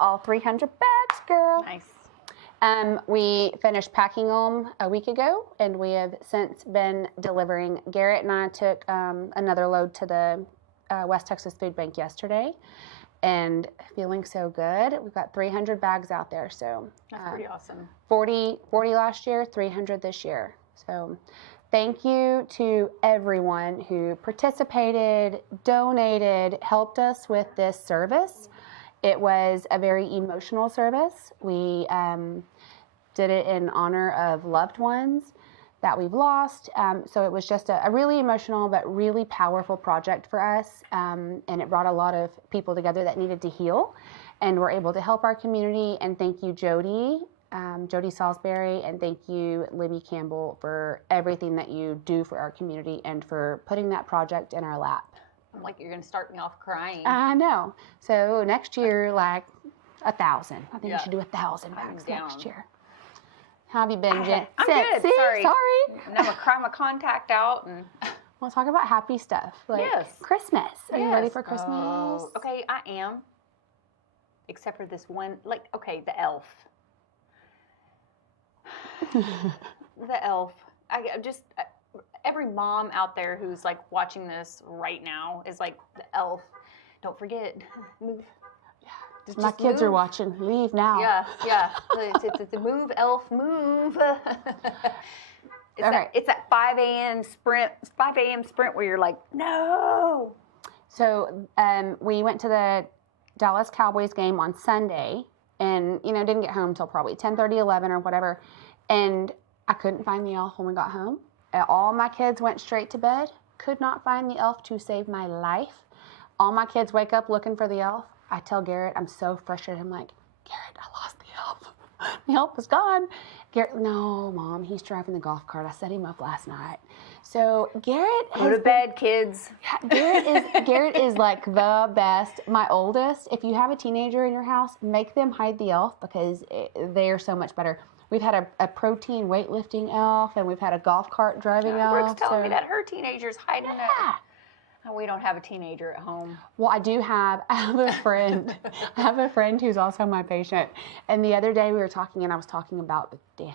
all 300 bags, girl. Nice. We finished packing them a week ago, and we have since been delivering. Garrett and I took another load to the West Texas Food Bank yesterday, and feeling so good. We've got 300 bags out there, so that's pretty awesome. 40 last year, 300 this year. So thank you to everyone who participated, donated, helped us with this service. It was a very emotional service. We did it in honor of loved ones that we've lost. So it was just a really emotional but really powerful project for us. And it brought a lot of people together that needed to heal. And we're able to help our community. And thank you, Jody Salisbury, and thank you, Libby Campbell, for everything that you do for our community and for putting that project in our lap. I'm like, you're going to start me off crying. I know. So next year, like 1,000. I think we should do 1,000 bags next year. How have you been, Jen? I'm good. Sorry. And I'm going to cry my contact out. And we'll talk about happy stuff. Like Christmas. Are you ready for Christmas? Oh, okay, I am. Except for this one, the elf. The elf. Every mom out there who's like watching this right now is like, the elf. Don't forget, move. Yeah. My kids are watching. Leave now. Yeah. It's a move, elf, move. It's that 5 a.m. sprint. 5 a.m. sprint where you're like, no. So we went to the Dallas Cowboys game on Sunday, and didn't get home till probably 10:30, 11 or whatever. And I couldn't find the elf when we got home. All my kids went straight to bed. Could not find the elf to save my life. All my kids wake up looking for the elf. I tell Garrett, I'm so frustrated. I'm like, Garrett, I lost the elf. The elf is gone. Garrett, no, Mom, he's driving the golf cart. I set him up last night. So Garrett Go to bed, kids. Garrett is like the best. My oldest, if you have a teenager in your house, make them hide the elf because they're so much better. We've had a protein weightlifting elf, and we've had a golf cart driving elf. Brooke's telling me that her teenager's hiding it. Oh, we don't have a teenager at home. Well, I have a friend. I have a friend who's also my patient. And the other day we were talking, and I was talking about the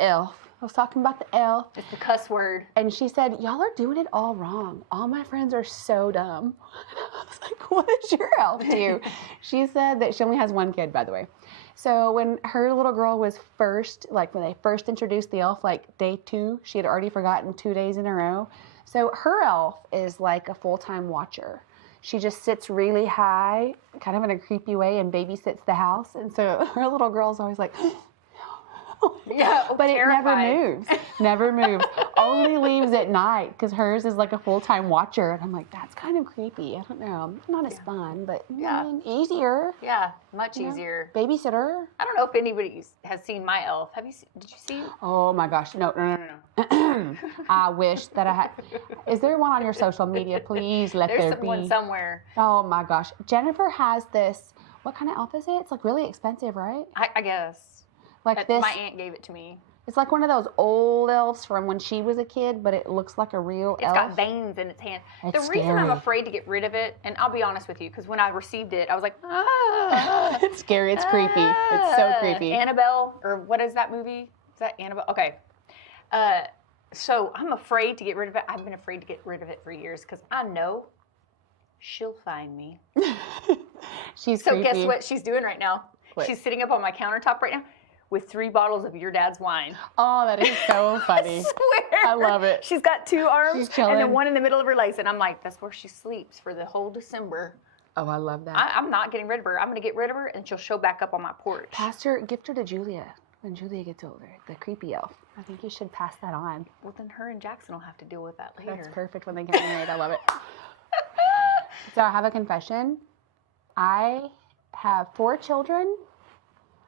elf. I was talking about the elf. It's the cuss word. And she said, y'all are doing it all wrong. All my friends are so dumb. I was like, what does your elf do? She said that she only has one kid, by the way. So when her little girl was when they first introduced the elf, day 2, she had already forgotten 2 days in a row. So her elf is like a full-time watcher. She just sits really high, kind of in a creepy way, and babysits the house. And so her little girl's always like, yeah, but terrified. It never moves. Never moves. Only leaves at night because hers is like a full-time watcher. And I'm like, that's kind of creepy. I don't know. Not as fun, but easier. Yeah, much easier. Babysitter. I don't know if anybody has seen my elf. Did you see it? Oh my gosh. No. I wish that I had. Is there one on your social media? Please let there be. There's someone somewhere. Oh my gosh. Jennifer has this. What kind of elf is it? It's like really expensive, right? I guess. Like this. My aunt gave it to me. It's like one of those old elves from when she was a kid, but it looks like a real elf. It's got veins in its hand. The reason I'm afraid to get rid of it, and I'll be honest with you, because when I received it, I was like, it's scary. It's creepy. It's so creepy. Annabelle, or what is that movie? Is that Annabelle? Okay. So I'm afraid to get rid of it. I've been afraid to get rid of it for years because I know she'll find me. She's so creepy. Guess what she's doing right now? What? She's sitting up on my countertop right now with 3 bottles of your dad's wine. Oh, that is so funny. I swear. I love it. She's got 2 arms She's chilling. and then one in the middle of her legs. And I'm like, that's where she sleeps for the whole December. Oh, I love that. I'm not getting rid of her. I'm going to get rid of her and she'll show back up on my porch. Gift her to Julia when Julia gets older. The creepy elf. I think you should pass that on. Well, then her and Jackson will have to deal with that later. That's perfect when they get married. I love it. So I have a confession. I have 4 children.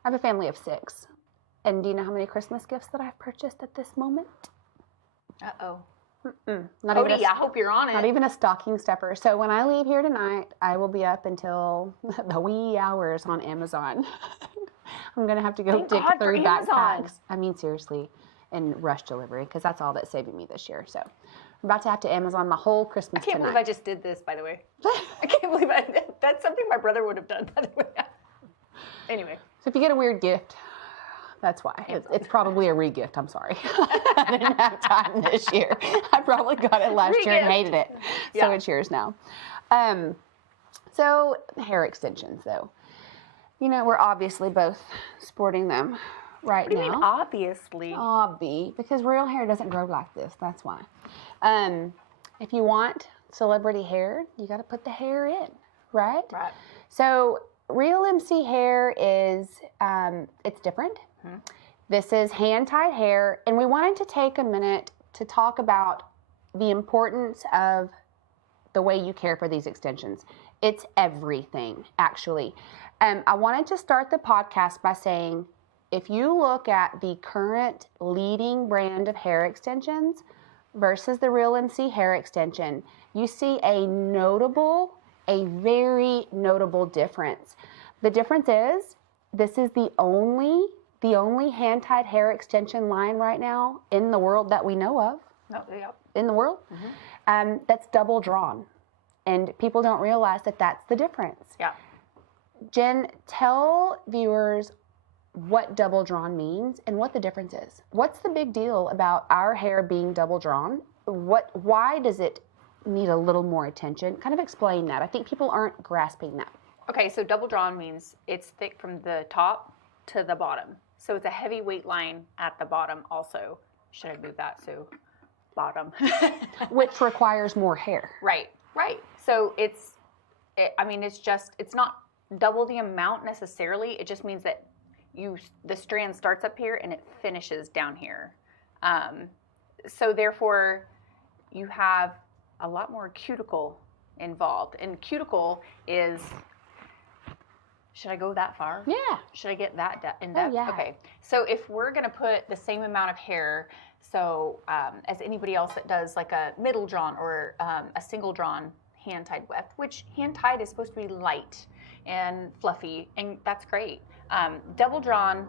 I have a family of 6. And do you know how many Christmas gifts that I've purchased at this moment? Uh-oh. Cody, I hope you're on it. Not even a stocking stuffer. So when I leave here tonight, I will be up until the wee hours on Amazon. I'm going to have to go dig through backpacks. I mean, seriously, and rush delivery, because that's all that's saving me this year. So I'm about to have to Amazon my whole Christmas tonight. I can't believe I just did this, by the way. I can't believe that's something my brother would have done, by the way. Anyway. So if you get a weird gift, that's why. It's probably a re-gift. I'm sorry. I didn't have time this year. I probably got it last year and hated it. So it's yours now. So hair extensions, though. You know, we're obviously both sporting them right What do now. you mean, obviously? Because real hair doesn't grow like this. That's why. If you want celebrity hair, you got to put the hair in, right? Right. So TheRealMC hair is, it's different. This is hand-tied hair, and we wanted to take a minute to talk about the importance of the way you care for these extensions. It's everything, actually. I wanted to start the podcast by saying, if you look at the current leading brand of hair extensions versus the TheRealMC hair extension, you see a very notable difference. The difference is, this is the only hand-tied hair extension line right now in the world that we know of. In the world, that's double drawn. And people don't realize that that's the difference. Yeah. Jen, tell viewers what double drawn means and what the difference is. What's the big deal about our hair being double drawn? Why does it need a little more attention? Kind of explain that. I think people aren't grasping that. Okay, so double drawn means it's thick from the top to the bottom. So it's a heavy weight line at the bottom also. Should I move that? So bottom. Which requires more hair. Right. So it's not double the amount necessarily. It just means that the strand starts up here and it finishes down here. So therefore, you have a lot more cuticle involved. And cuticle is, should I go that far? Yeah. Should I get that in depth? Oh, yeah. Okay. So if we're going to put the same amount of hair, so as anybody else that does like a middle drawn or a single drawn hand-tied weft, which hand-tied is supposed to be light and fluffy, and that's great. Double drawn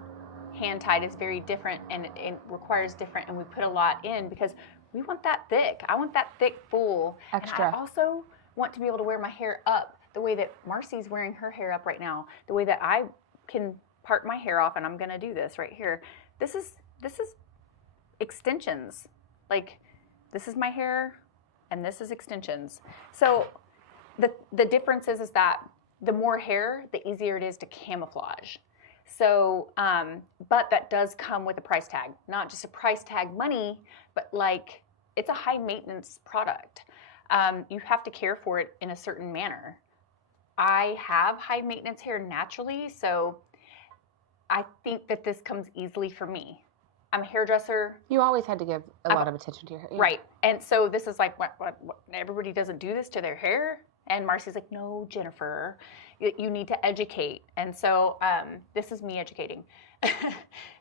hand-tied is very different, and it requires different, and we put a lot in because we want that thick. I want that thick, full. Extra. And I also want to be able to wear my hair up the way that Marcie's wearing her hair up right now, the way that I can part my hair off, and I'm going to do this right here. This is extensions. Like, this is my hair, and this is extensions. So the difference is that the more hair, the easier it is to camouflage. So, but that does come with a price tag. Not just a price tag money, but like, it's a high maintenance product. You have to care for it in a certain manner. I have high maintenance hair naturally, so I think that this comes easily for me. I'm a hairdresser. You always had to give a lot of attention to your hair. Yeah. Right. And so this is like, what, everybody doesn't do this to their hair? And Marcie's like, no, Jennifer, you need to educate. And so this is me educating.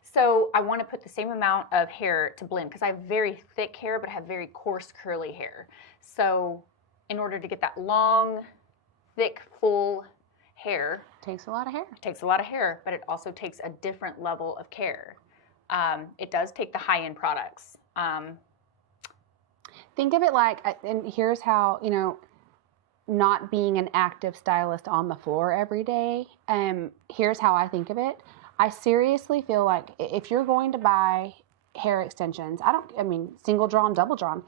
So I want to put the same amount of hair to blend because I have very thick hair, but I have very coarse, curly hair. So in order to get that long, thick, full hair. Takes a lot of hair. Takes a lot of hair, but it also takes a different level of care. It does take the high-end products. Think of it like, and here's how, not being an active stylist on the floor every day, here's how I think of it. I seriously feel like if you're going to buy hair extensions, single drawn, double drawn,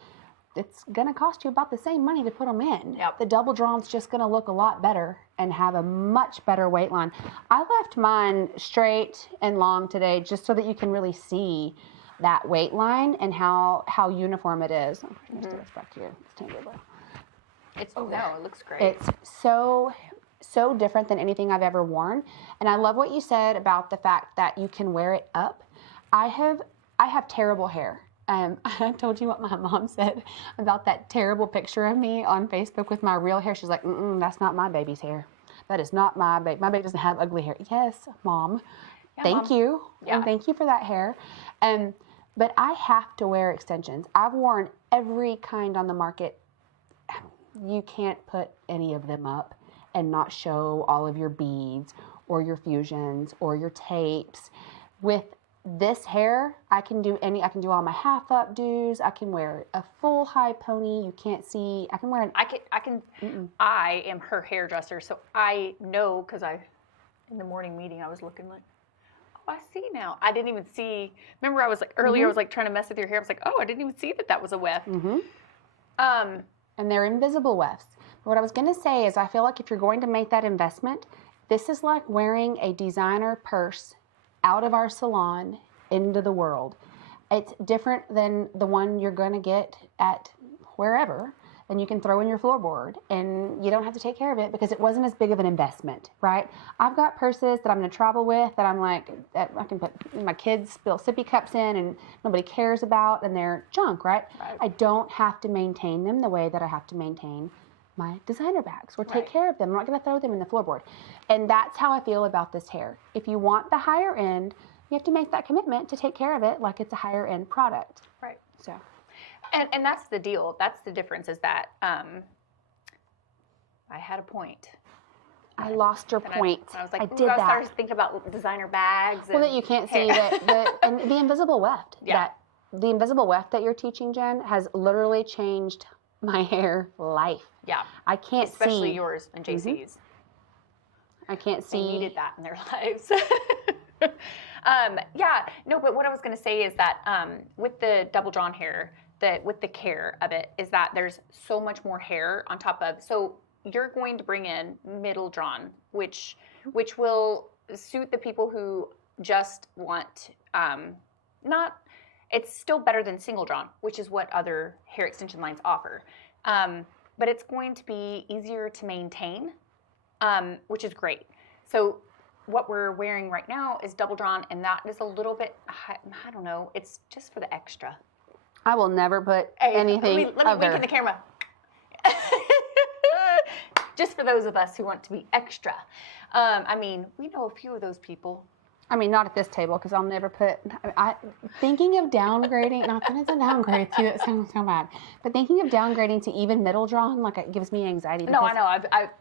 it's going to cost you about the same money to put them in. Yep. The double drawn's just going to look a lot better and have a much better weight line. I left mine straight and long today just so that you can really see that weight line and how uniform it is. It's back here. It's tangible. It looks great. It's so different than anything I've ever worn. And I love what you said about the fact that you can wear it up. I have terrible hair. I told you what my mom said about that terrible picture of me on Facebook with my real hair. She's like, that's not my baby's hair. That is not my baby. My baby doesn't have ugly hair. Yes, Mom. Yeah, thank you. Yeah. And thank you for that hair. But I have to wear extensions. I've worn every kind on the market. You can't put any of them up and not show all of your beads or your fusions or your tapes. With this hair, I can do all my half updos. I can wear a full high pony. You can't see. I can wear I am her hairdresser, so I know because I in the morning meeting, I was looking like, oh, I see now. I didn't even see. Remember, I was like earlier. I was like trying to mess with your hair. I was like, oh, I didn't even see that was a weft. And they're invisible wefts. What I was going to say is, I feel like if you're going to make that investment, this is like wearing a designer purse out of our salon into the world. It's different than the one you're going to get at wherever, and you can throw in your floorboard, and you don't have to take care of it because it wasn't as big of an investment, right? I've got purses that I'm going to travel with that I'm like, that I can put my kids spill sippy cups in and nobody cares about, and they're junk, right? I don't have to maintain them the way that I have to maintain my designer bags or take care of them. I'm not going to throw them in the floorboard. And that's how I feel about this hair. If you want the higher end, you have to make that commitment to take care of it like it's a higher end product. Right. So. And that's the deal. That's the difference, is that I had a point. I lost your point. I was like, I did that. I started thinking about designer bags. Well, that you can't see and the invisible weft. Yeah. The invisible weft that you're teaching, Jen, has literally changed my hair life. Yeah. I can't Especially see. yours and JC's. I can't see. They needed that in their lives. No, but what I was going to say is that with the double drawn hair, with the care of it, is that there's so much more hair on top of. So you're going to bring in middle drawn, which will suit the people who just want not. It's still better than single drawn, which is what other hair extension lines offer. But it's going to be easier to maintain, which is great. So what we're wearing right now is double drawn, and that is a little bit, I don't know, it's just for the extra. I will never put anything Let me wink in the camera. Just for those of us who want to be extra. I mean, we know a few of those people. I mean, not at this table, because I'll never put. Thinking of downgrading, not that it's a downgrade too. It sounds so bad. But thinking of downgrading to even middle drawn, like, it gives me anxiety. No, I know.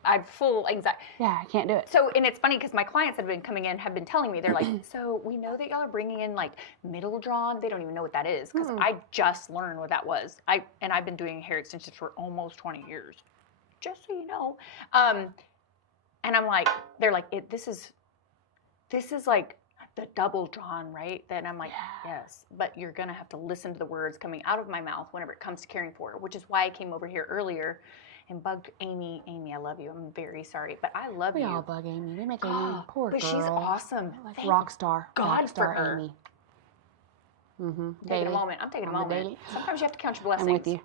I've full anxiety. Yeah, I can't do it. So, and it's funny because my clients have been coming in, have been telling me, they're like, so we know that y'all are bringing in like middle drawn. They don't even know what that is, because I just learned what that was. And I've been doing hair extensions for almost 20 years, just so you know. And I'm like, they're like, this is like the double drawn, right? Then I'm like, yes, but you're going to have to listen to the words coming out of my mouth whenever it comes to caring for her, which is why I came over here earlier and bugged Amy. Amy, I love you. I'm very sorry, but I love you. We all bug Amy. We make Amy poor girl. But she's awesome. Like rock star. God rock star for her. Amy. I'm taking a moment. Sometimes you have to count your blessings. I'm with you.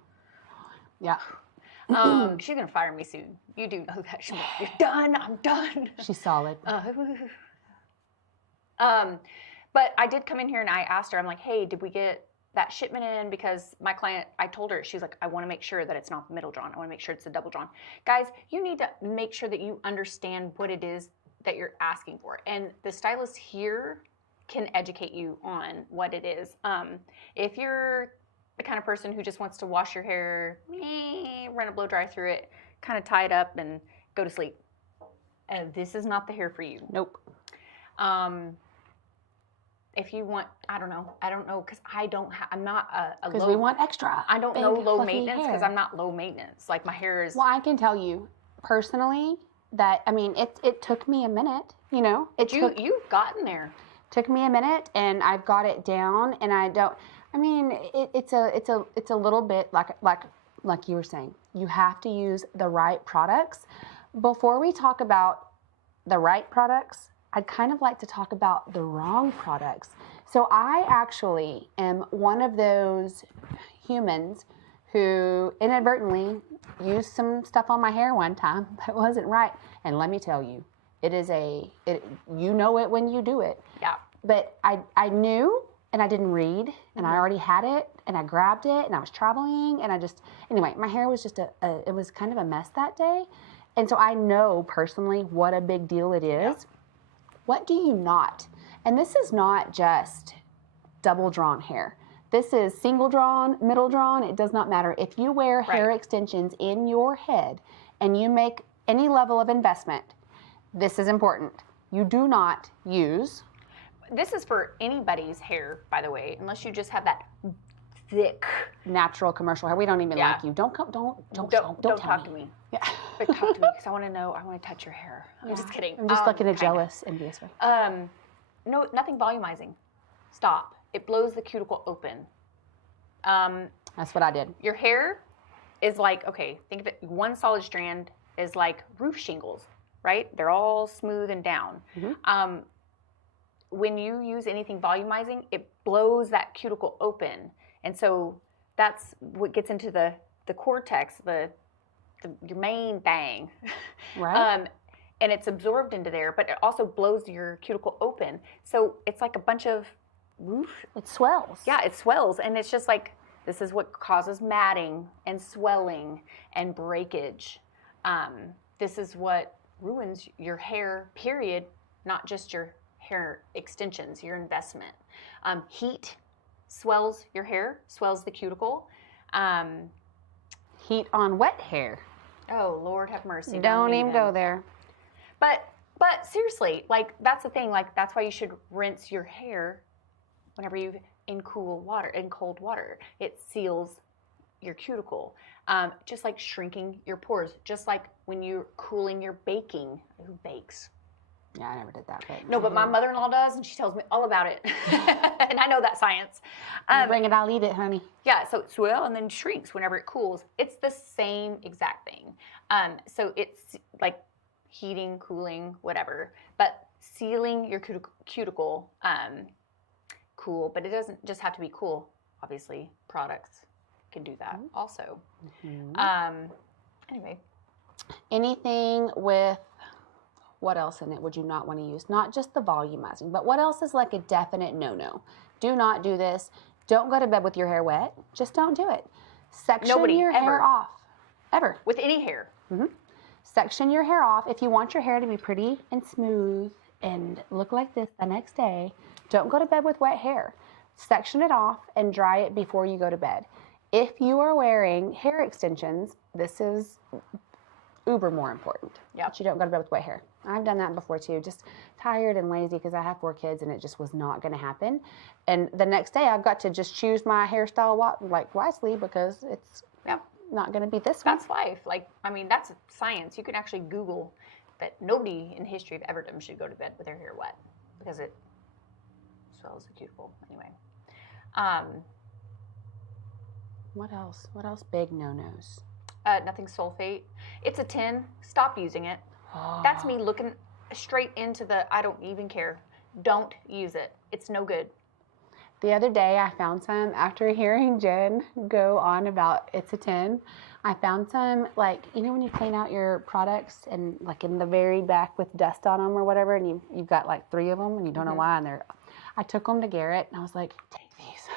Yeah. She's going to fire me soon. You do know that. She's like, you're done. I'm done. She's solid. But I did come in here and I asked her, I'm like, hey, did we get that shipment in? Because my client, I told her, she's like, I want to make sure that it's not middle drawn. I want to make sure it's the double drawn. Guys, you need to make sure that you understand what it is that you're asking for. And the stylist here can educate you on what it is. If you're the kind of person who just wants to wash your hair, run a blow dry through it, kind of tie it up and go to sleep, this is not the hair for you. Nope. If you want, I don't know, because I'm not a low. Because we want extra. I don't know low maintenance because I'm not low maintenance. Like, my hair is. Well, I can tell you personally that, I mean, it took me a minute, you know. You've gotten there. Took me a minute, and I've got it down, and it's a little bit like you were saying. You have to use the right products. Before we talk about the right products, I'd kind of like to talk about the wrong products. So I actually am one of those humans who inadvertently used some stuff on my hair one time that wasn't right. And let me tell you, you know it when you do it. Yeah. But I knew, and I didn't read, and I already had it, and I grabbed it, and I was traveling, and anyway, my hair was just it was kind of a mess that day. And so I know personally what a big deal it is. Yeah. What do you not? And this is not just double drawn hair. This is single drawn, middle drawn. It does not matter. If you wear hair extensions in your head and you make any level of investment, this is important. You do not use. This is for anybody's hair, by the way, unless you just have that thick natural commercial hair. We don't even like you. Don't talk to me. Yeah. But talk to me because I want to know. I want to touch your hair. I'm just kidding. I'm just like in a kinda. jealous, envious way. No, nothing volumizing. Stop. It blows the cuticle open. That's what I did. Your hair is like, okay, think of it, one solid strand is like roof shingles, right? They're all smooth and down. Mm-hmm. When you use anything volumizing, it blows that cuticle open. And so that's what gets into the cortex, your main thing. Right. And it's absorbed into there, but it also blows your cuticle open. So it's like a bunch of roof. It swells. Yeah, it swells. And it's just like, this is what causes matting and swelling and breakage. This is what ruins your hair, period, not just your hair extensions, your investment. Heat swells your hair, swells the cuticle. Heat on wet hair. Oh, Lord have mercy. Don't even go there. But seriously, like, that's the thing. Like, that's why you should rinse your hair whenever you in cold water. It seals your cuticle. Just like shrinking your pores. Just like when you're cooling your baking. Who bakes? Yeah, I never did that. No, but my mother-in-law does, and she tells me all about it. And I know that science. You bring it, I'll eat it, honey. Yeah, so it swells and then shrinks whenever it cools. It's the same exact thing. So it's like heating, cooling, whatever. But sealing your cuticle, cool. But it doesn't just have to be cool. Obviously, products can do that also. Mm-hmm. Anyway. Anything with... what else in it would you not want to use? Not just the volumizing, but what else is like a definite no-no? Do not do this. Don't go to bed with your hair wet. Just don't do it. Section your hair off. Ever. With any hair. Mm-hmm. Section your hair off. If you want your hair to be pretty and smooth and look like this the next day, don't go to bed with wet hair. Section it off and dry it before you go to bed. If you are wearing hair extensions, this is uber more important. Yeah. That you don't go to bed with wet hair. I've done that before too. Just tired and lazy because I have 4 kids and it just was not going to happen. And the next day I've got to just choose my hairstyle wisely because it's not going to be this one. That's life. Like, I mean, that's science. You can actually Google that nobody in history of ever should go to bed with their hair wet because it swells the cuticle. Anyway. What else? What else big no-nos? Nothing sulfate. It's a 10. Stop using it. That's me looking straight into I don't even care. Don't use it. It's no good. The other day I found some, after hearing Jen go on about it's a 10, I found some, like, you know when you clean out your products and like in the very back with dust on them or whatever, and you've got like 3 of them and you don't know why, and I took them to Garrett and I was like, take these.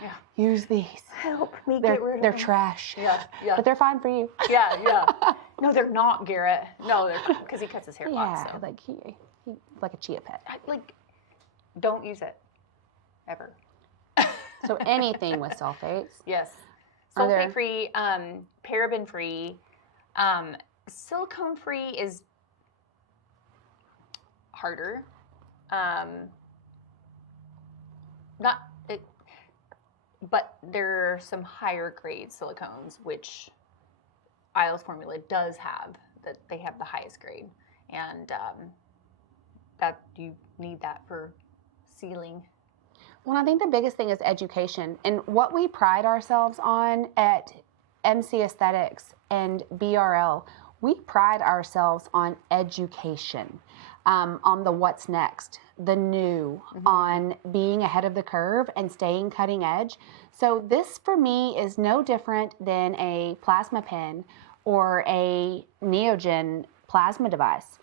Yeah. Use these. Help me get rid of them. They're trash. Yeah. But they're fine for you. Yeah. No, they're not, Garrett. No, they're fine because he cuts his hair lots. Yeah, So. like he like a chia pet. Don't use it. Ever. So anything with sulfates. Yes. Sulfate-free, paraben-free, silicone-free is harder. But there are some higher grade silicones, which Isles formula does have, that they have the highest grade. And that you need that for sealing. Well, I think the biggest thing is education. And what we pride ourselves on at MC Aesthetics and BRL, we pride ourselves on education, on the what's next, the new, on being ahead of the curve and staying cutting edge. So this for me is no different than a plasma pen or a Neogen plasma device.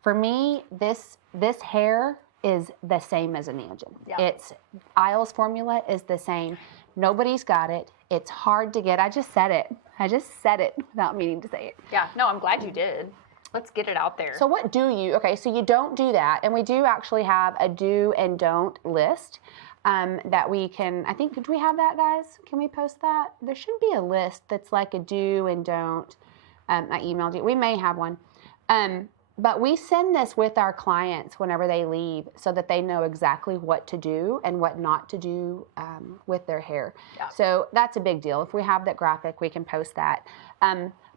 For me, this hair is the same as a Neogen. Yeah. It's Isles formula is the same. Nobody's got it. It's hard to get. I just said it without meaning to say it. Yeah, no, I'm glad you did. Let's get it out there. So what do you, okay, so you don't do that. And we do actually have a do and don't list that we can, I think, do we have that, guys? Can we post that? There should be a list that's like a do and don't. I emailed you. We may have one. But we send this with our clients whenever they leave so that they know exactly what to do and what not to do with their hair. Yeah. So that's a big deal. If we have that graphic, we can post that.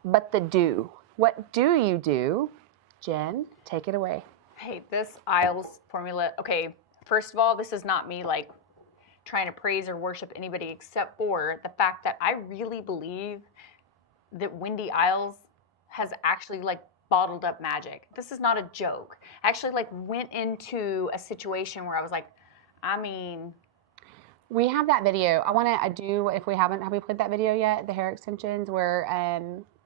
But the do, What do you do? Jen, take it away. Hey, this Isles formula, okay, first of all, this is not me like trying to praise or worship anybody except for the fact that I really believe that Wendy Isles has actually like bottled up magic. This is not a joke. I actually like went into a situation where I was like, I mean, we have that video. I do, if we haven't, have we played that video yet? The hair extensions where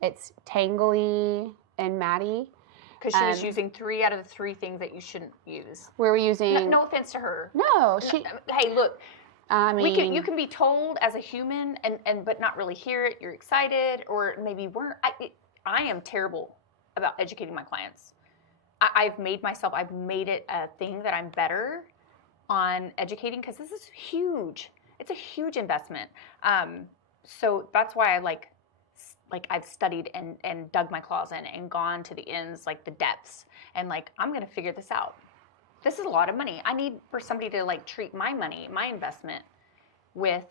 it's Tangly and Maddie. because she was using 3 out of the 3 things that you shouldn't use. Where we're using. No offense to her. No, she. Hey, look. I mean, you can be told as a human and but not really hear it. You're excited or maybe weren't. I am terrible about educating my clients. I've made it a thing that I'm better on educating because this is huge. It's a huge investment. So that's why I like I've studied and dug my claws in and gone to the ends, like the depths, and like I'm gonna figure this out. This is a lot of money. I need for somebody to like treat my money, my investment, with,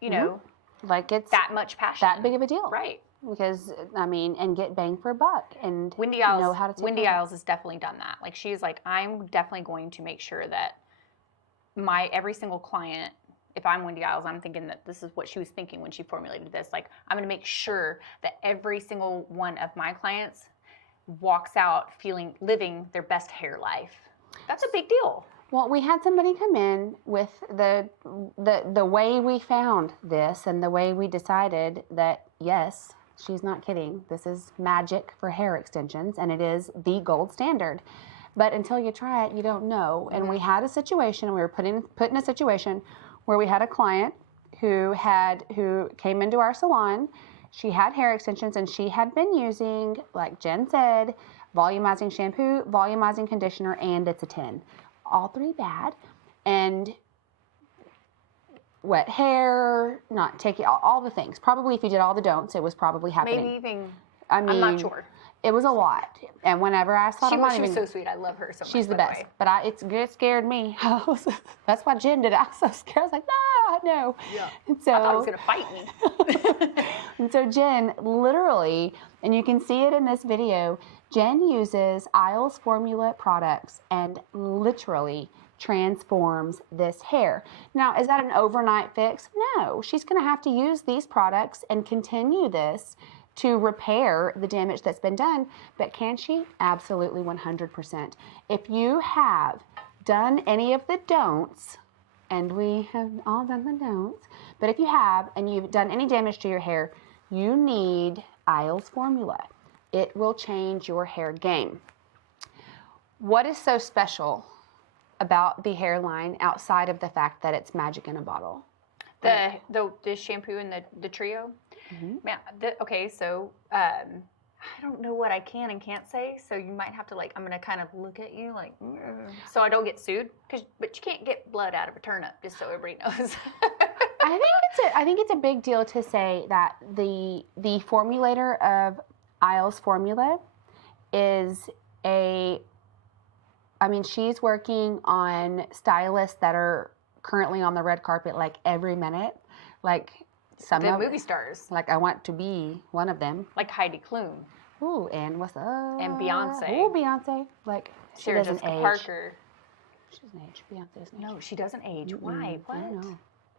you know, like it's that much passion, that big of a deal, right? Because I mean, and get bang for a buck, and Wendy know Isles, how to take Wendy care of it. Isles has definitely done that. Like she's like, I'm definitely going to make sure that every single client, if I'm Wendy Isles, I'm thinking that this is what she was thinking when she formulated this. Like, I'm going to make sure that every single one of my clients walks out living their best hair life. That's a big deal. Well, we had somebody come in with the way we found this and the way we decided that, yes, she's not kidding. This is magic for hair extensions, and it is the gold standard. But until you try it, you don't know. And we had a situation, we were put in a situation where we had a client who came into our salon. She had hair extensions, and she had been using, like Jen said, volumizing shampoo, volumizing conditioner, and it's a 10. All 3 bad. And wet hair, not taking all the things. Probably if you did all the don'ts, it was probably happening. Maybe even, I mean, I'm not sure. It was a lot. And whenever I saw She was so sweet. I love her so much. She's the best. But it scared me. That's why Jen did it. I was so scared. I was like, no. Yeah. And so, I thought he was going to fight me. And so Jen literally, and you can see it in this video, Jen uses Isles Formula products and literally transforms this hair. Now, is that an overnight fix? No. She's going to have to use these products and continue this to repair the damage that's been done. But can she? Absolutely 100%. If you have done any of the don'ts, and we have all done the don'ts, but if you have and you've done any damage to your hair, you need Isles Formula. It will change your hair game. What is so special about the hairline outside of the fact that it's magic in a bottle? The shampoo and the trio. Mm-hmm. Man, okay, so I don't know what I can and can't say, so you might have to I'm going to kind of look at you so I don't get sued, but you can't get blood out of a turnip, just so everybody knows. I think it's a big deal to say that the formulator of Isles Formula is she's working on stylists that are currently on the red carpet every minute, some the of movie stars. I want to be one of them. Like Heidi Klum. Ooh, and what's up? And Beyonce. Ooh, Beyonce. She Sarah doesn't Jessica age. Parker. She doesn't age. Beyonce doesn't age. No, she doesn't age. Why? What? I don't know.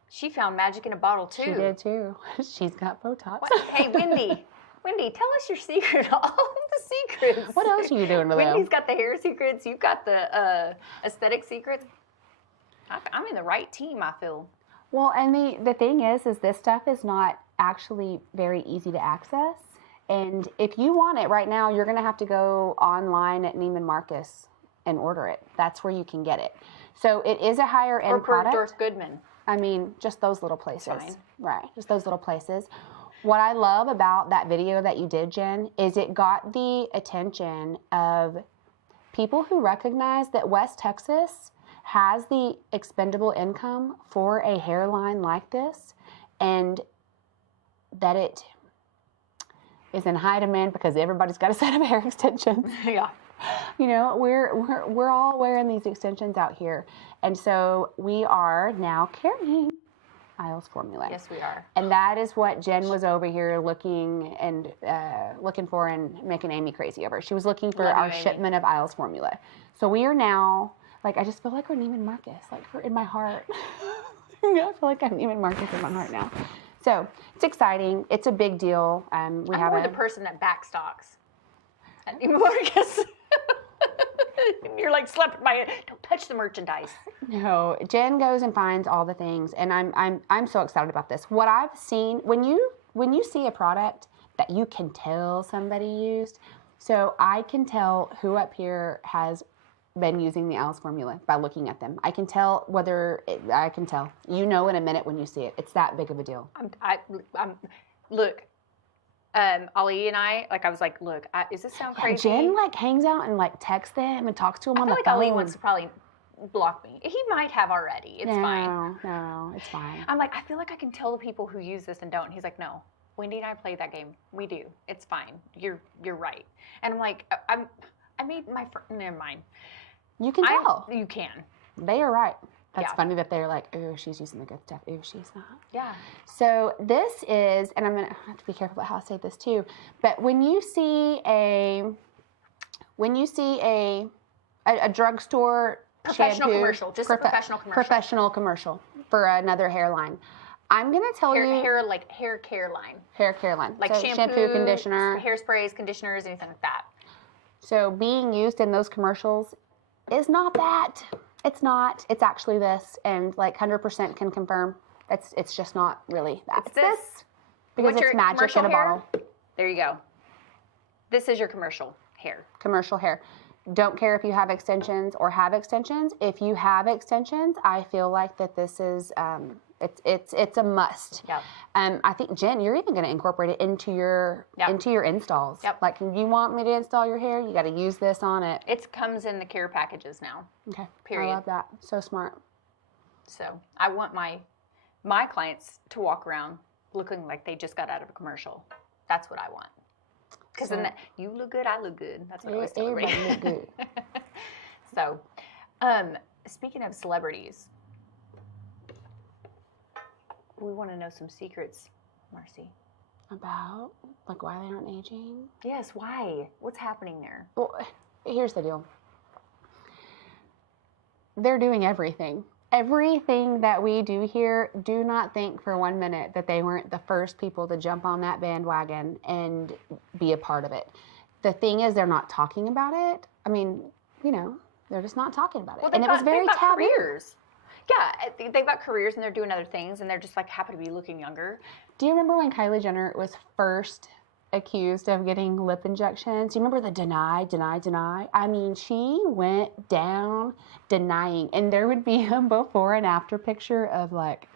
She found magic in a bottle too. She did too. She's got Botox. What? Hey, Wendy, tell us your secret. All the secrets. What else are you doing with them? Wendy's got the hair secrets. You've got the aesthetic secrets. I'm in the right team, I feel. Well, and the thing is this stuff is not actually very easy to access. And if you want it right now, you're going to have to go online at Neiman Marcus and order it. That's where you can get it. So it is a higher end product. Or Goodman. I mean, just those little places. Fine. Right, just those little places. What I love about that video that you did, Jen, is it got the attention of people who recognize that West Texas has the expendable income for a hairline like this, and that it is in high demand because everybody's got a set of hair extensions. Yeah. You know, we're all wearing these extensions out here, and so we are now carrying Isles formula. Yes, we are. And that is what Jen was over here looking for and making Amy crazy over. She was looking for our shipment of Isles formula. So we are now, like, I just feel like we're Neiman Marcus, like, in my heart. I feel like I'm Neiman Marcus in my heart now. So it's exciting. It's a big deal. I'm more the person that backstocks at Neiman Marcus. You're like slapping my head. Don't touch the merchandise. No, Jen goes and finds all the things, and I'm so excited about this. What I've seen when you see a product that you can tell somebody used, so I can tell who up here has been using the Alice formula by looking at them. I can tell I can tell. You know in a minute when you see it. It's that big of a deal. Look. Ali and I was like, look, does this sound crazy? Jen like hangs out and like texts them and talks to them on the phone. Ali wants to probably block me. He might have already. It's fine. No, it's fine. I'm like, I feel like I can tell the people who use this and don't. And he's like, no, Wendy and I play that game. We do. It's fine. You're right. And I'm like, I made my friend. Never mind. You can tell. You can. They are right. That's funny that they're like, oh, she's using the good stuff. Oh, she's not. Yeah. So this is, and I'm going to have to be careful about how I say this too, but when you see a drugstore professional shampoo, commercial, just a professional commercial. Professional commercial for another hairline. I'm going to tell you. Hair care line. Hair care line. Like so shampoo, conditioner. Hairsprays, conditioners, anything like that. So being used in those commercials is not that. It's not. It's actually this, and like 100% can confirm. It's just not really that. It's this because it's magic in a bottle. There you go. This is your commercial hair. Commercial hair. Don't care if you have extensions or have extensions. If you have extensions, I feel like that this is it's a must. Yep. I think Jen, you're even going to incorporate it into your installs. Yep. Like, you want me to install your hair? You got to use this on it. It comes in the care packages now. Okay. Period. I love that. So smart. So I want my clients to walk around looking like they just got out of a commercial. That's what I want. Because then you look good, I look good. That's what I always tell everybody. Everybody look good. So, speaking of celebrities, we want to know some secrets, Marcie. About, like, why they aren't aging? Yes, why? What's happening there? Well, here's the deal. They're doing everything. Everything that we do here, do not think for 1 minute that they weren't the first people to jump on that bandwagon and be a part of it. The thing is, they're not talking about it. I mean, they're just not talking about it. Well, and it was very taboo. Careers. Yeah, they've got careers and they're doing other things and they're just like happen to be looking younger. Do you remember when Kylie Jenner was first accused of getting lip injections? Do you remember the deny? I mean, she went down denying, and there would be a before and after picture of like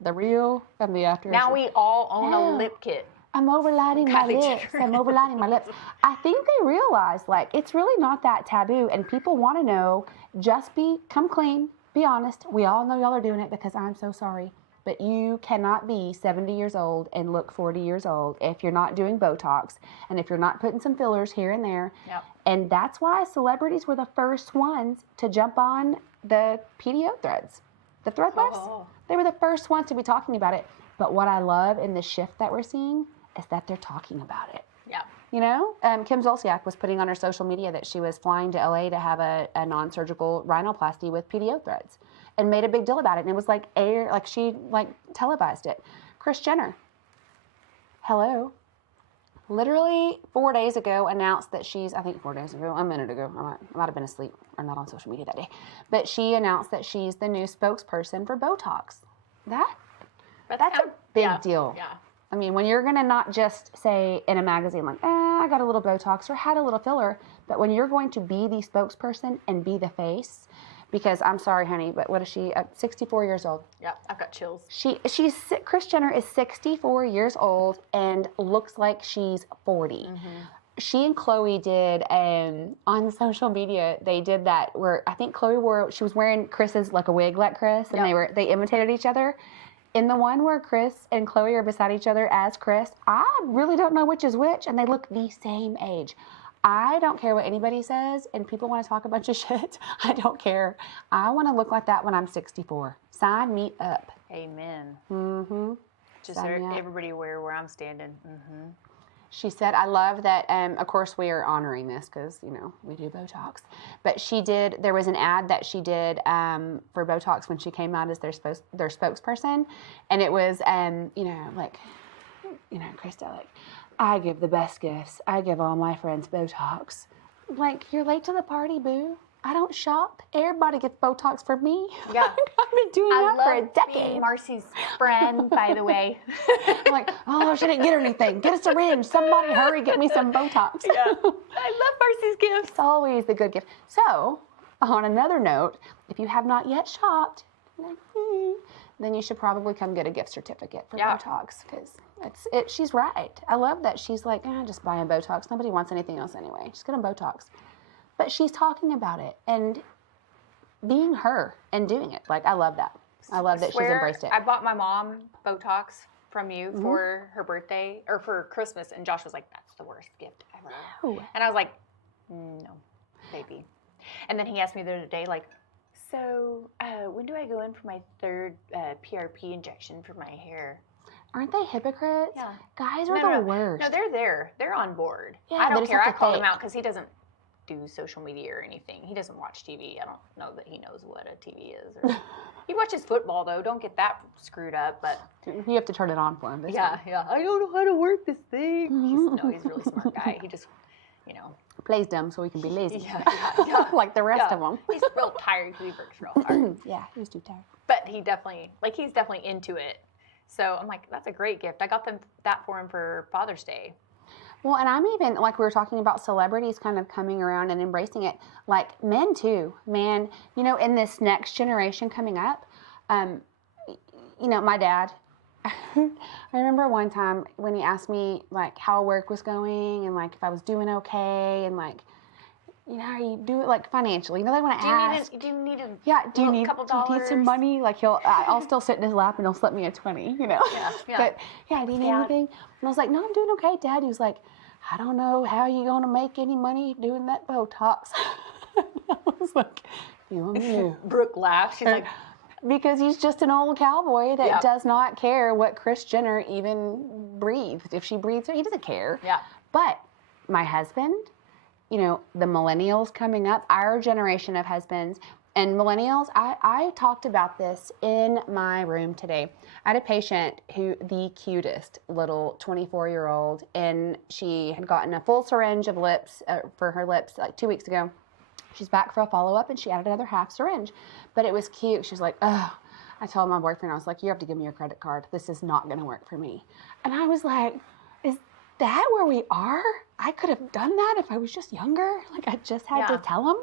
the real and the after. Now we all own a lip kit. I'm overlighting my lips. I'm overlighting my lips. I think they realize like it's really not that taboo, and people want to know. Just come clean, be honest. We all know y'all are doing it because I'm so sorry. But you cannot be 70 years old and look 40 years old if you're not doing Botox and if you're not putting some fillers here and there. Yep. And that's why celebrities were the first ones to jump on the PDO threads, the thread lives. Oh. They were the first ones to be talking about it. But what I love in the shift that we're seeing is that they're talking about it. Yeah. Kim Zolciak was putting on her social media that she was flying to LA to have a non-surgical rhinoplasty with PDO threads. And made a big deal about it. And it was like she televised it. Kris Jenner. Hello. Literally 4 days ago announced that a minute ago, I might have been asleep or not on social media that day. But she announced that she's the new spokesperson for Botox. That's a big deal. Yeah. I mean, when you're going to not just say in a magazine like, I got a little Botox or had a little filler, but when you're going to be the spokesperson and be the face. Because I'm sorry, honey, but what is she? 64 years old. Yeah, I've got chills. Kris Jenner is 64 years old and looks like she's 40. Mm-hmm. She and Khloe did on social media. They did that where I think Khloe she was wearing Chris's like a wig like Chris, and they imitated each other. In the one where Chris and Khloe are beside each other as Chris, I really don't know which is which, and they look the same age. I don't care what anybody says, and people want to talk a bunch of shit. I don't care. I want to look like that when I'm 64. Sign me up. Amen. Mm-hmm. Just everybody aware where I'm standing. Mm-hmm. She said, I love that, of course, we are honoring this because, you know, we do Botox. But there was an ad that she did for Botox when she came out as their spokesperson. And it was, Krista, like, I give the best gifts. I give all my friends Botox. Like, you're late to the party, boo. I don't shop. Everybody gets Botox for me. Yeah. I've been doing that for a decade. Being Marcie's friend, by the way. I'm like, oh, she didn't get her anything. Get a syringe. Somebody hurry, get me some Botox. Yeah. I love Marcie's gifts. It's always the good gift. So, on another note, if you have not yet shopped, then you should probably come get a gift certificate for Botox because she's right. I love that she's like, just buy a Botox. Nobody wants anything else anyway. Just get a Botox. But she's talking about it and being her and doing it. Like, I love that. I love that she's embraced it. I bought my mom Botox from you for her birthday or for Christmas, and Josh was like, that's the worst gift ever. No. And I was like, no, baby. And then he asked me the other day, like, so when do I go in for my third PRP injection for my hair? Aren't they hypocrites? Yeah. Guys are the worst. No, they're there. They're on board. Yeah, I don't care. I called him fake. out because he doesn't do social media or anything. He doesn't watch TV. I don't know that he knows what a TV is. Or... He watches football, though. Don't get that screwed up. But you have to turn it on for him. Yeah. I don't know how to work this thing. He's a really smart guy. He just, plays dumb so he can be lazy. Yeah. Like the rest of them. He's real tired. He works real hard. Yeah, he's too tired. But he's definitely into it. So I'm like, that's a great gift. I got that for him for Father's Day. Well, and I'm even, like we were talking about celebrities kind of coming around and embracing it, like men too. Man, in this next generation coming up, my dad, I remember one time when he asked me, like, how work was going and, like, if I was doing okay and, like, how you do it, like, financially. They want to ask. Do you need a couple dollars? Do you need some money? Like, I'll still sit in his lap and he'll slip me a 20, Yeah. But, do you need anything? And I was like, no, I'm doing okay, Dad. He was like, I don't know how you going to make any money doing that Botox. I was like, you and me. Brooke laughed. She's like... Because he's just an old cowboy that does not care what Kris Jenner even breathed. If she breathes, he doesn't care. Yeah. But my husband, the millennials coming up, our generation of husbands, and millennials, I talked about this in my room today. I had a patient the cutest little 24-year-old, and she had gotten a full syringe of lips for her lips like 2 weeks ago. She's back for a follow-up, and she added another half syringe. But it was cute. She's like, oh. I told my boyfriend, I was like, you have to give me your credit card. This is not going to work for me. And I was like, is that where we are? I could have done that if I was just younger. Like, I just had to tell him.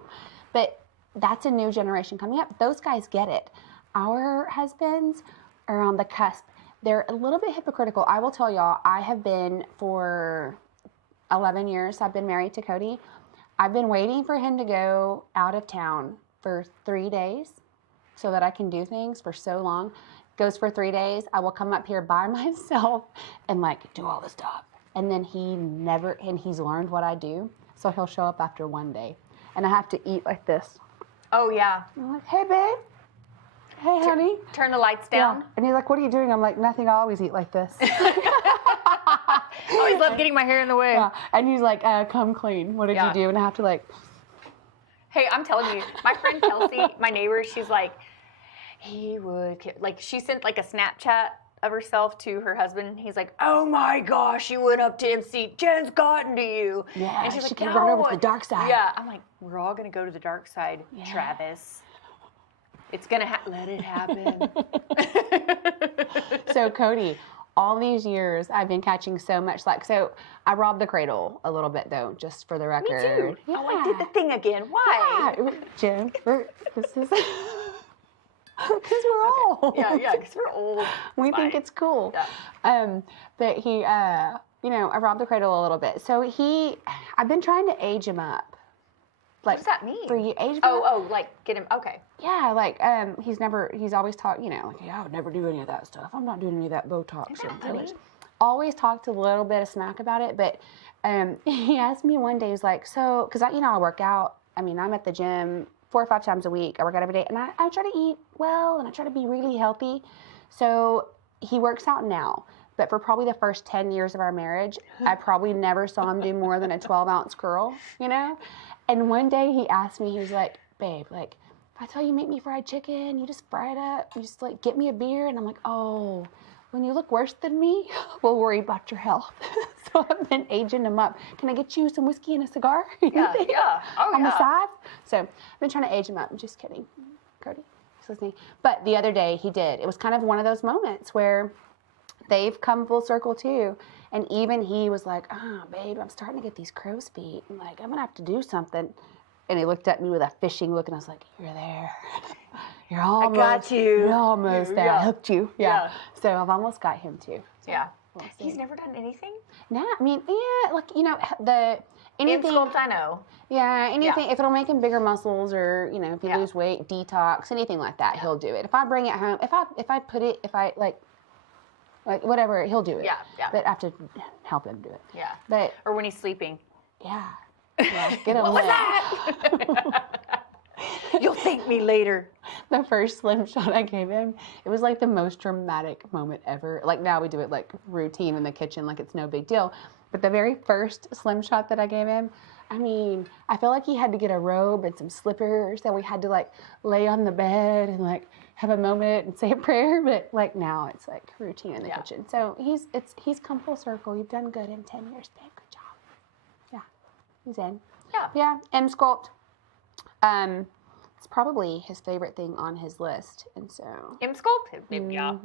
But that's a new generation coming up. Those guys get it. Our husbands are on the cusp. They're a little bit hypocritical. I will tell y'all, I have been for 11 years, I've been married to Cody. I've been waiting for him to go out of town for 3 days so that I can do things for so long. Goes for 3 days. I will come up here by myself and do all the stuff. And then he's learned what I do. So he'll show up after 1 day. And I have to eat like this. Oh, yeah. I'm like, hey, babe. Hey, honey. Turn the lights down. Yeah. And he's like, what are you doing? I'm like, nothing. I always eat like this. I always love getting my hair in the way. Yeah. And he's like, come clean. What did you do? And I have to Hey, I'm telling you, my friend Kelsey, my neighbor, she's like, she sent a Snapchat of herself to her husband. He's like, oh my gosh, you went up to MC. Jen's gotten to you. Yeah, and she's like, can go over to the dark side. Yeah, I'm like, we're all going to go to the dark side, Travis. It's going to let it happen. So, Cody, all these years, I've been catching so much so I robbed the cradle a little bit, though, just for the record. Me too. Yeah. Oh, I did the thing again. Why? Yeah. Jen, this is... Because we're old. Yeah, because we're old. We think it's cool. Yeah. But he, I robbed the cradle a little bit. So I've been trying to age him up. What does that mean? For you, age him up? Get him, okay. Yeah, he's always taught, I would never do any of that stuff. I'm not doing any of that Botox. Isn't that funny? always talked a little bit of smack about it, but he asked me one day, he's like, so, because I work out. I mean, I'm at the gym 4 or 5 times a week. I work out every day, and I try to eat well, and I try to be really healthy. So he works out now, but for probably the first 10 years of our marriage, I probably never saw him do more than a 12-ounce curl, you know? And one day he asked me, he was like, babe, like, if I tell you make me fried chicken, you just fry it up, you just like get me a beer. And I'm like, oh, when you look worse than me, we'll worry about your health. So I've been aging him up. Can I get you some whiskey and a cigar? Yeah. Oh, on yeah. the side? So I've been trying to age him up. I'm just kidding, Cody. He's listening. But the other day he did. It was kind of one of those moments where they've come full circle too. And even he was like, oh, babe, I'm starting to get these crow's feet. I'm like, I'm going to have to do something. And he looked at me with a fishing look, and I was like, you're there. You're almost. I got you. You're almost there. Yeah. I hooked you. Yeah. So I've almost got him too. So Yeah. we'll see. He's never done anything? Nah, I mean, yeah, like, anything. In sculpt, I know. Yeah, anything. Yeah. If it'll make him bigger muscles, or, if you Yeah. lose weight, detox, anything like that, he'll do it. If I bring it home, if I like whatever, he'll do it. Yeah, yeah. But I have to help him do it. Yeah. But Or when he's sleeping. yeah. Yeah, get him What was lit. that? You'll thank me later. The first Slim shot I gave him, it was like the most dramatic moment ever. Like now we do it like routine in the kitchen, like it's no big deal. But the very first Slim shot that I gave him, I mean, I feel like he had to get a robe and some slippers that we had to like lay on the bed and like have a moment and say a prayer. But like now it's like routine in the kitchen. So he's come full circle. You've done good in 10 years, babe. Good job. Yeah, he's in. Yeah. Yeah, M Sculpt. It's probably his favorite thing on his list, and so. M sculpt? Yeah.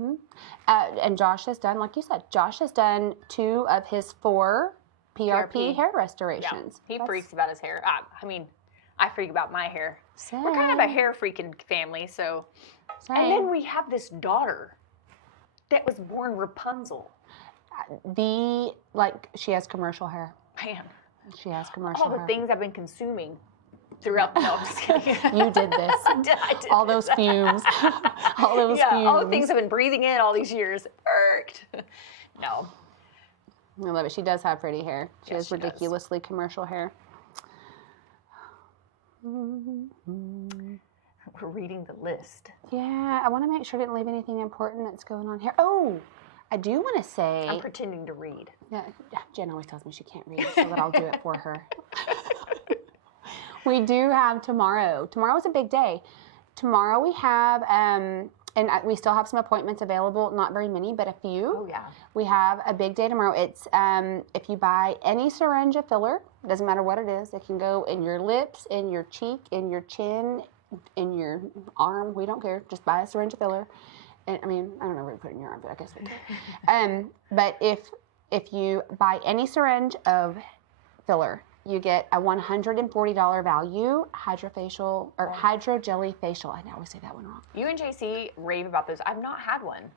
And Josh has done, like you said, Josh has done 2 of his 4 PRP hair restorations. Yeah. He freaks about his hair. I mean, I freak about my hair. Same. We're kind of a hair freaking family, so. Same. And then we have this daughter that was born Rapunzel. She has commercial hair. Man, She has commercial all the hair. things I've been consuming throughout. No, I'm just kidding. You did this. I did All those fumes. All those fumes. all the things I've been breathing in all these years. Irked. No. I love it. She does have pretty hair. She Yes, has she does. ridiculously commercial hair. We're reading the list. Yeah, I want to make sure I didn't leave anything important that's going on here. Oh, I do want to say. I'm pretending to read. Yeah, Jen always tells me she can't read, so that I'll do it for her. We do have tomorrow. Tomorrow is a big day. Tomorrow we have, and we still have some appointments available. Not very many, but a few. Oh, yeah. We have a big day tomorrow. It's if you buy any syringe of filler, doesn't matter what it is. It can go in your lips, in your cheek, in your chin, in your arm. We don't care. Just buy a syringe of filler. And, I mean, I don't know where you put it in your arm, but I guess we can. But if you buy any syringe of filler, you get a $140 value hydrofacial or hydrogelly facial. I always say that one wrong. You and JC rave about those. I've not had one.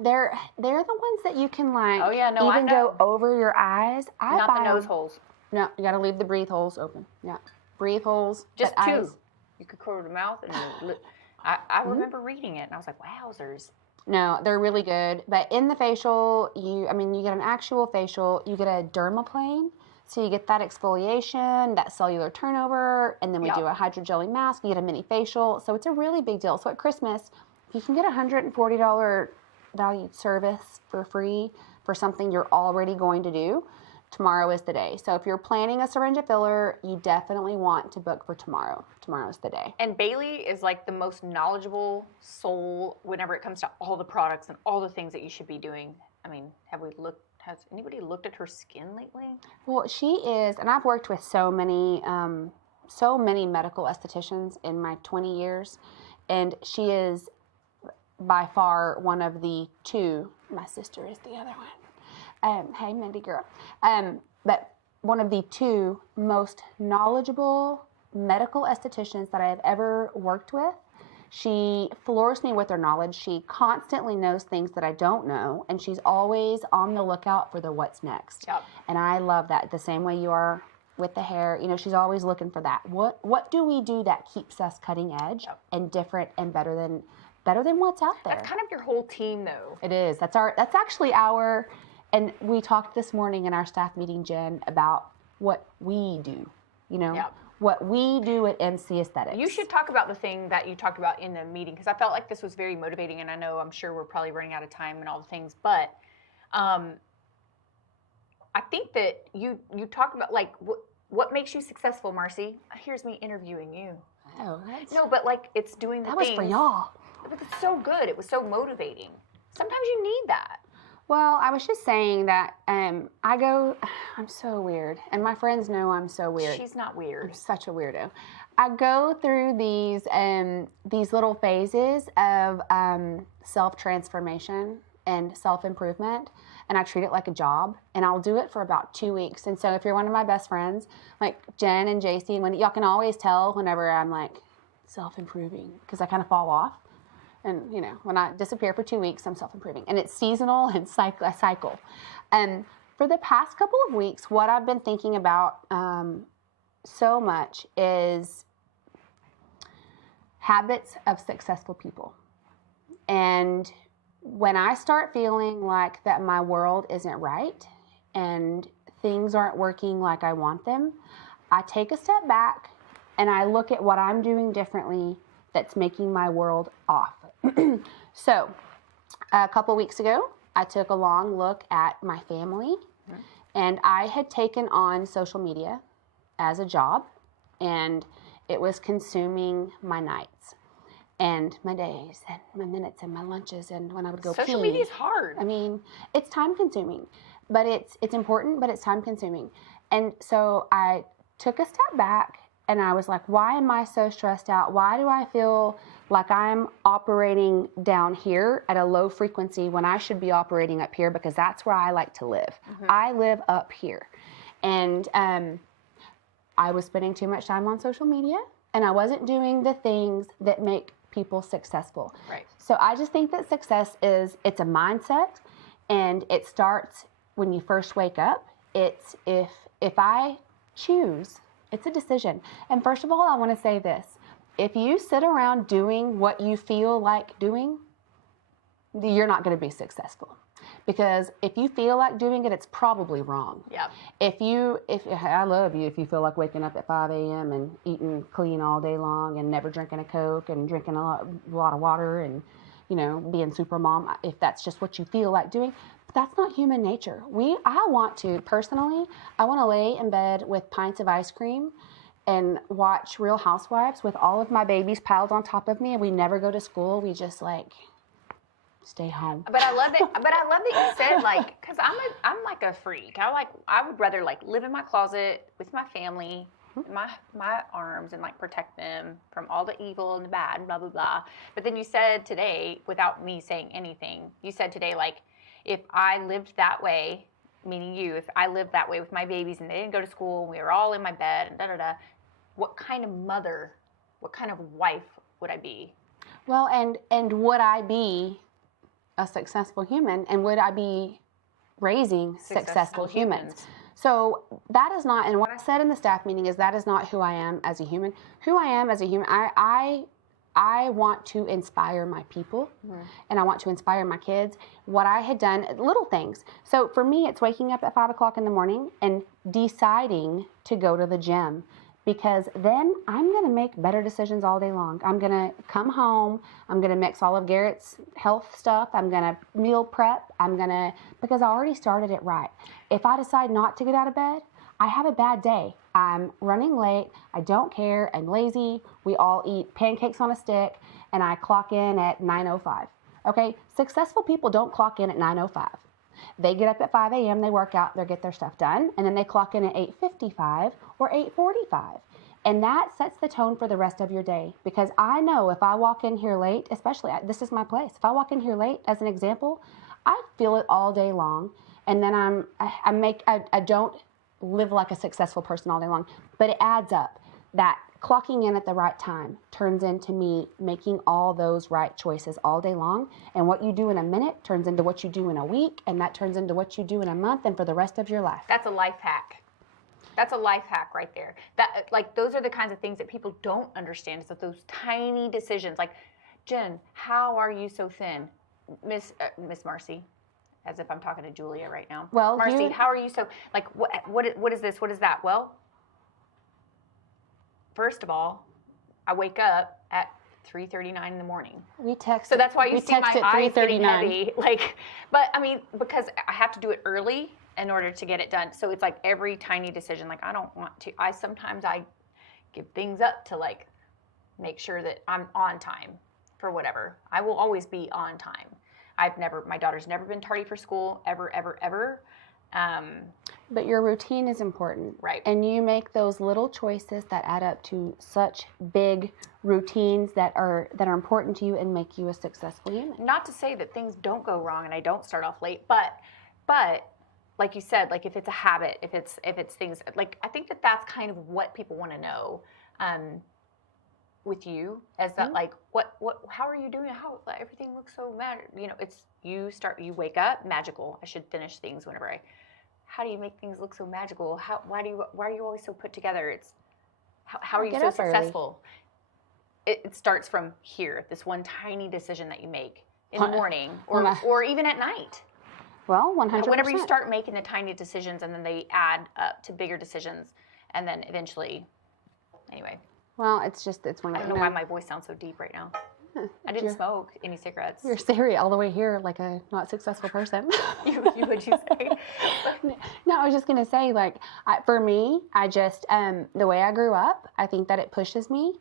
They're the ones that you can like Oh, yeah, no, I even know. go over your eyes. Not the nose holes. No, you got to leave the breathe holes open. Yeah, breathe holes. Just but 2. eyes. You could cover the mouth and the lip. I remember reading it and I was like, wowzers. No, they're really good. But in the facial, you get an actual facial. You get a dermaplane. So you get that exfoliation, that cellular turnover, and then we do a hydrogelly mask. You get a mini facial. So it's a really big deal. So at Christmas, if you can get a $140 valued service for free for something you're already going to do, tomorrow is the day. So if you're planning a syringe of filler, you definitely want to book for tomorrow. Tomorrow's the day. And Bailey is like the most knowledgeable soul whenever it comes to all the products and all the things that you should be doing. I mean, has anybody looked at her skin lately? Well, she is, and I've worked with so many medical estheticians in my 20 years, and she is by far one of the 2. My sister is the other one. Hey, Mindy girl. But one of the 2 most knowledgeable medical estheticians that I have ever worked with. She floors me with her knowledge. She constantly knows things that I don't know, and she's always on the lookout for the what's next. Yep. And I love that. The same way you are with the hair. You know, she's always looking for that. What do we do that keeps us cutting edge and different and better than what's out there? That's kind of your whole team, though. It is. That's actually our. And we talked this morning in our staff meeting, Jen, about what we do, you know, Yep. what we do at MC Aesthetics. You should talk about the thing that you talked about in the meeting, because I felt like this was very motivating, and I'm sure we're probably running out of time and all the things, but I think that you talk about like what makes you successful, Marcie. Here's me interviewing you. Oh, No, but like it's doing the that things. was for y'all. But it's so good. It was so motivating. Sometimes you need that. Well, I was just saying that I'm so weird, and my friends know I'm so weird. She's not weird. I'm such a weirdo. I go through these little phases of self-transformation and self-improvement, and I treat it like a job, and I'll do it for about 2 weeks. And so if you're one of my best friends, like Jen and JC, when y'all can always tell whenever I'm like self-improving, because I kind of fall off. And, you know, when I disappear for 2 weeks, I'm self-improving. And it's seasonal and cycle. And for the past couple of weeks, what I've been thinking about so much is habits of successful people. And when I start feeling like that my world isn't right and things aren't working like I want them, I take a step back and I look at what I'm doing differently that's making my world off. So a couple weeks ago, I took a long look at my family, and I had taken on social media as a job, and it was consuming my nights and my days and my minutes and my lunches and when I would go pee. Social media is hard. I mean, it's time consuming, but it's important, but it's time consuming. And so I took a step back and I was like, why am I so stressed out? Why do I feel like I'm operating down here at a low frequency when I should be operating up here, because that's where I like to live. I live up here. And I was spending too much time on social media, and I wasn't doing the things that make people successful. Right. So I just think that success it's a mindset, and it starts when you first wake up. It's if I choose, it's a decision. And first of all, I want to say this. If you sit around doing what you feel like doing, you're not going to be successful. Because if you feel like doing it, it's probably wrong. Yeah. I love you if you feel like waking up at 5 a.m. and eating clean all day long and never drinking a Coke and drinking a lot of water and, you know, being super mom, if that's just what you feel like doing. But that's not human nature. I want to lay in bed with pints of ice cream and watch Real Housewives with all of my babies piled on top of me, and we never go to school. We just like stay home. But I love that. But I love that you said like, because I'm like a freak. I would rather like live in my closet with my family, in my arms, and like protect them from all the evil and the bad, and blah blah blah. But then you said today, without me saying anything, you said today like, if I lived that way, meaning you, if I lived that way with my babies and they didn't go to school, and we were all in my bed and da da da, what kind of mother, what kind of wife would I be? Well, and would I be a successful human, and would I be raising successful humans? So that is not, and what I said in the staff meeting is that is not who I am as a human. Who I am as a human, I want to inspire my people, and I want to inspire my kids. What I had done, little things. So for me, it's waking up at 5 o'clock in the morning and deciding to go to the gym, because then I'm going to make better decisions all day long. I'm going to come home. I'm going to mix all of Garrett's health stuff. I'm going to meal prep. Because I already started it right. If I decide not to get out of bed, I have a bad day. I'm running late. I don't care. I'm lazy. We all eat pancakes on a stick, and I clock in at 9:05. Okay? Successful people don't clock in at 9:05. They get up at 5 a.m., they work out, they get their stuff done, and then they clock in at 8:55 or 8:45. And that sets the tone for the rest of your day. Because I know if I walk in here late, especially, this is my place. If I walk in here late, as an example, I feel it all day long. And then I don't live like a successful person all day long. But it adds up. That clocking in at the right time turns into me making all those right choices all day long. And what you do in a minute turns into what you do in a week, and that turns into what you do in a month and for the rest of your life. That's a life hack. That's a life hack right there. That, like, those are the kinds of things that people don't understand. Is that those tiny decisions, like, Jen, how are you so thin? Miss Marcie, as if I'm talking to Julia right now. Well, Marcie, how are you? So, like, what is this? What is that? Well, first of all, I wake up at 3:39 in the morning. We text. So that's why you see my eyes getting 3:39. heavy. Like, but I mean, because I have to do it early in order to get it done. So it's like every tiny decision. Like, I don't want to. Sometimes I give things up to like make sure that I'm on time for whatever. I will always be on time. My daughter's never been tardy for school, ever, ever, ever. But your routine is important. Right. And you make those little choices that add up to such big routines that are important to you and make you a successful human. Not to say that things don't go wrong and I don't start off late, but like you said, like if it's a habit, if it's things like, I think that's kind of what people want to know. With you as that, like, how are you doing? How everything looks so mad, it's you wake up magical. I should finish things whenever how do you make things look so magical? Why are you always so put together? It's how are you so successful? It starts from here, this one tiny decision that you make in the morning or even at night. Well, 100%. Whenever you start making the tiny decisions and then they add up to bigger decisions and then eventually, anyway. Well, it's one of I don't know why my voice sounds so deep right now. I didn't smoke any cigarettes. You're Siri all the way here, like a not successful person. What'd you say? No, I was just going to say, like, for me, I just, the way I grew up, I think that it pushes me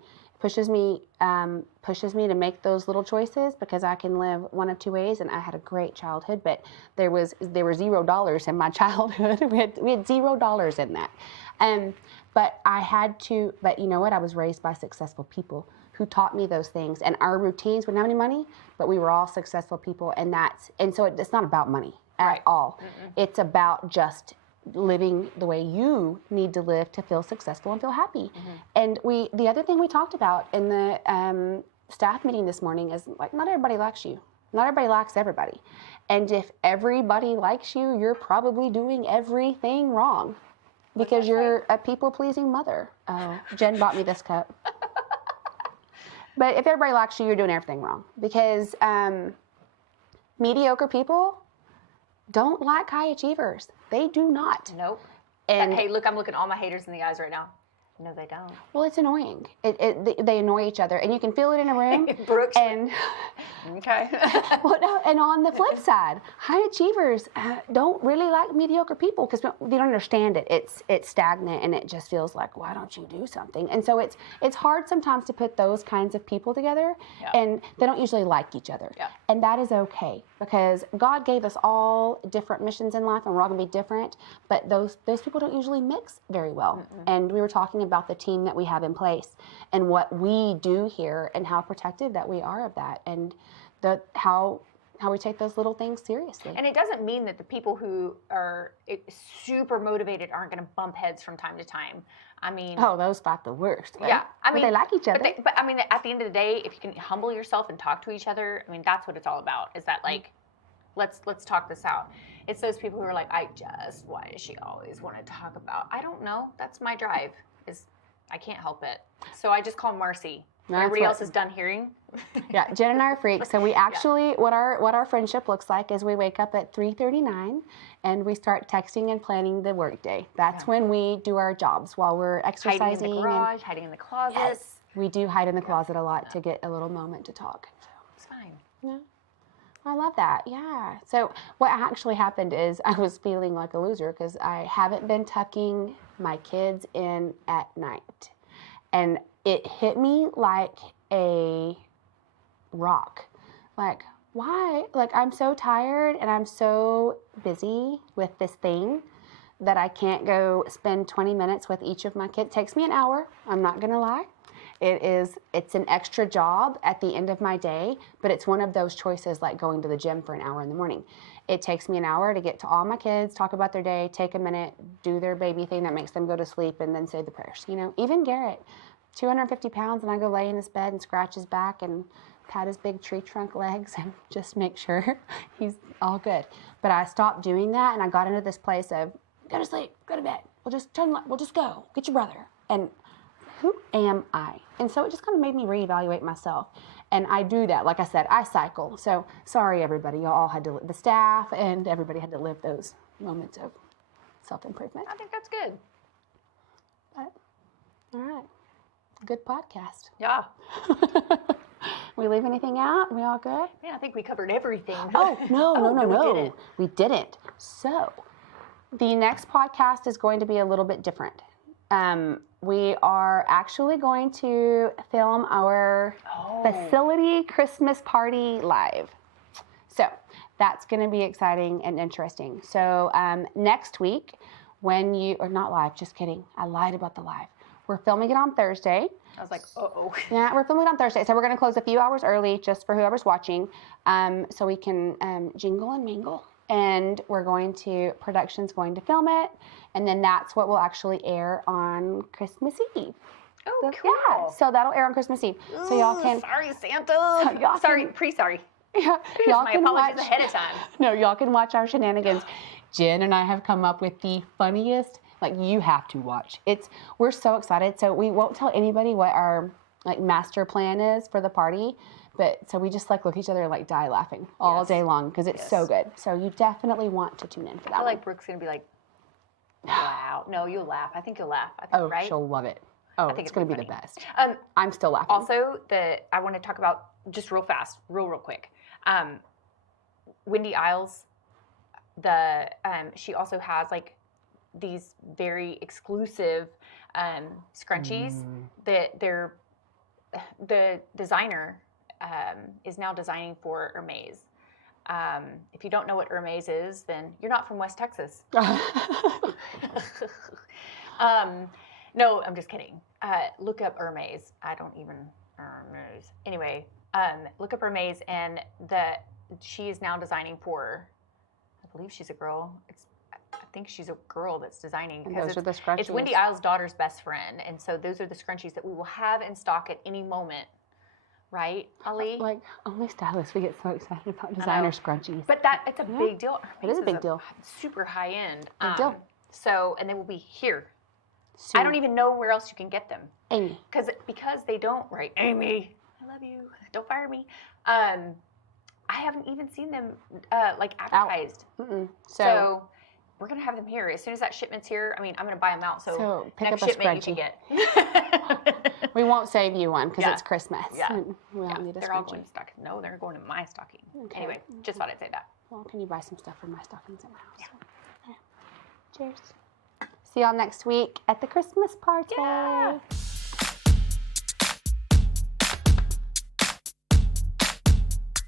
to make those little choices because I can live one of two ways. And I had a great childhood, but there were $0 in my childhood. We had $0 in that. But you know what? I was raised by successful people who taught me those things. And our routines, we didn't have any money, but we were all successful people. And so it's not about money at all. Mm-mm. It's about just living the way you need to live to feel successful and feel happy. Mm-hmm. And the other thing we talked about in the staff meeting this morning is, like, not everybody likes you. Not everybody likes everybody. And if everybody likes you, you're probably doing everything wrong. Because you're a people-pleasing mother. Oh, Jen bought me this cup. But if everybody likes you, you're doing everything wrong. Because mediocre people don't like high achievers. They do not. Nope. And hey, look, I'm looking all my haters in the eyes right now. No, they don't. Well, it's annoying. They annoy each other, and you can feel it in a room. Brooks. And okay. Well, no, and on the flip side, high achievers don't really like mediocre people because they don't understand it. It's stagnant, and it just feels like, why don't you do something? And so it's hard sometimes to put those kinds of people together, and they don't usually like each other. Yeah. And that is okay because God gave us all different missions in life, and we're all going to be different. But those people don't usually mix very well. Mm-mm. And we were talking about the team that we have in place and what we do here and how protective that we are of that and how we take those little things seriously. And it doesn't mean that the people who are super motivated aren't going to bump heads from time to time. I mean, those fight the worst. Right? Yeah, I mean, but they like each other. But I mean, at the end of the day, if you can humble yourself and talk to each other, I mean, that's what it's all about. Is that like, let's talk this out. It's those people who are like, why does she always want to talk about? I don't know. That's my drive. I can't help it. So I just call Marcie. Everybody else is done hearing. Yeah, Jen and I are freaks. So we actually, what our friendship looks like is we wake up at 3:39 and we start texting and planning the workday. That's when we do our jobs while we're exercising. Hiding in the garage, hiding in the closet. Yes, we do hide in the closet a lot to get a little moment to talk. So it's fine. Yeah. I love that. Yeah. So what actually happened is I was feeling like a loser because I haven't been tucking my kids in at night. And it hit me like a rock. Like, why? Like, I'm so tired and I'm so busy with this thing that I can't go spend 20 minutes with each of my kids. It takes me an hour. I'm not going to lie. It's an extra job at the end of my day, but it's one of those choices like going to the gym for an hour in the morning. It takes me an hour to get to all my kids, talk about their day, take a minute, do their baby thing that makes them go to sleep, and then say the prayers. Even Garrett, 250 pounds, and I go lay in his bed and scratch his back and pat his big tree trunk legs and just make sure he's all good. But I stopped doing that, and I got into this place of, go to sleep, go to bed. We'll just go. Get your brother. And who am I? And so it just kind of made me reevaluate myself. And I do that. Like I said, I cycle. So sorry, everybody. You all had to, the staff and everybody had to live those moments of self-improvement. I think that's good. But, all right. Good podcast. Yeah. We leave anything out? We all good? Yeah, I think we covered everything. Oh, no. We didn't. We didn't. So the next podcast is going to be a little bit different. We are actually going to film our facility Christmas party live. So that's going to be exciting and interesting. So next week, or not live, just kidding. I lied about the live. We're filming it on Thursday. I was like, uh-oh. Yeah, we're filming it on Thursday. So we're going to close a few hours early just for whoever's watching, so we can jingle and mingle. And production's going to film it. And then that's what will actually air on Christmas Eve. Oh, cool. Yeah, so that'll air on Christmas Eve. So y'all can... Sorry, Santa. Sorry. Yeah, y'all my apologies ahead of time. No, y'all can watch our shenanigans. Jen and I have come up with the funniest, you have to watch. We're so excited. So we won't tell anybody what our master plan is for the party. But so we just look at each other and die laughing all day long because it's so good. So you definitely want to tune in for that. I feel like Brooke's going to be like, wow. No, you'll laugh. I think you'll laugh. I think, right? She'll love it. Oh, it's going to be the best. I'm still laughing. Also, I want to talk about just real fast, real quick. Wendy Isles, she also has these very exclusive scrunchies that the designer is now designing for Hermes. If you don't know what Hermes is, then you're not from West Texas. No, I'm just kidding. Look up Hermes. Hermes. Anyway, look up Hermes, and she is now designing for, I believe she's a girl. I think she's a girl that's designing. And those are the scrunchies. It's Wendy Isles' daughter's best friend, and so those are the scrunchies that we will have in stock at any moment. Right, Ali? Only stylists, we get so excited about designer scrunchies. But it's a big deal. It is a big deal. Super high end. Big deal. So, and they will be here. Soon. I don't even know where else you can get them. Amy. Because they don't, right? Amy, I love you. Don't fire me. I haven't even seen them advertised. So we're going to have them here. As soon as that shipment's here, I'm going to buy them out. So pick next up a shipment scrunchie. you can get. We won't save you one because it's Christmas. Yeah. We don't need a they're all scrunchie. going to stocking. No, they're going to my stocking. Okay. Anyway, just thought I'd say that. Well, can you buy some stuff for my stockings at my house? Yeah. Cheers. See y'all next week at the Christmas party. Yeah.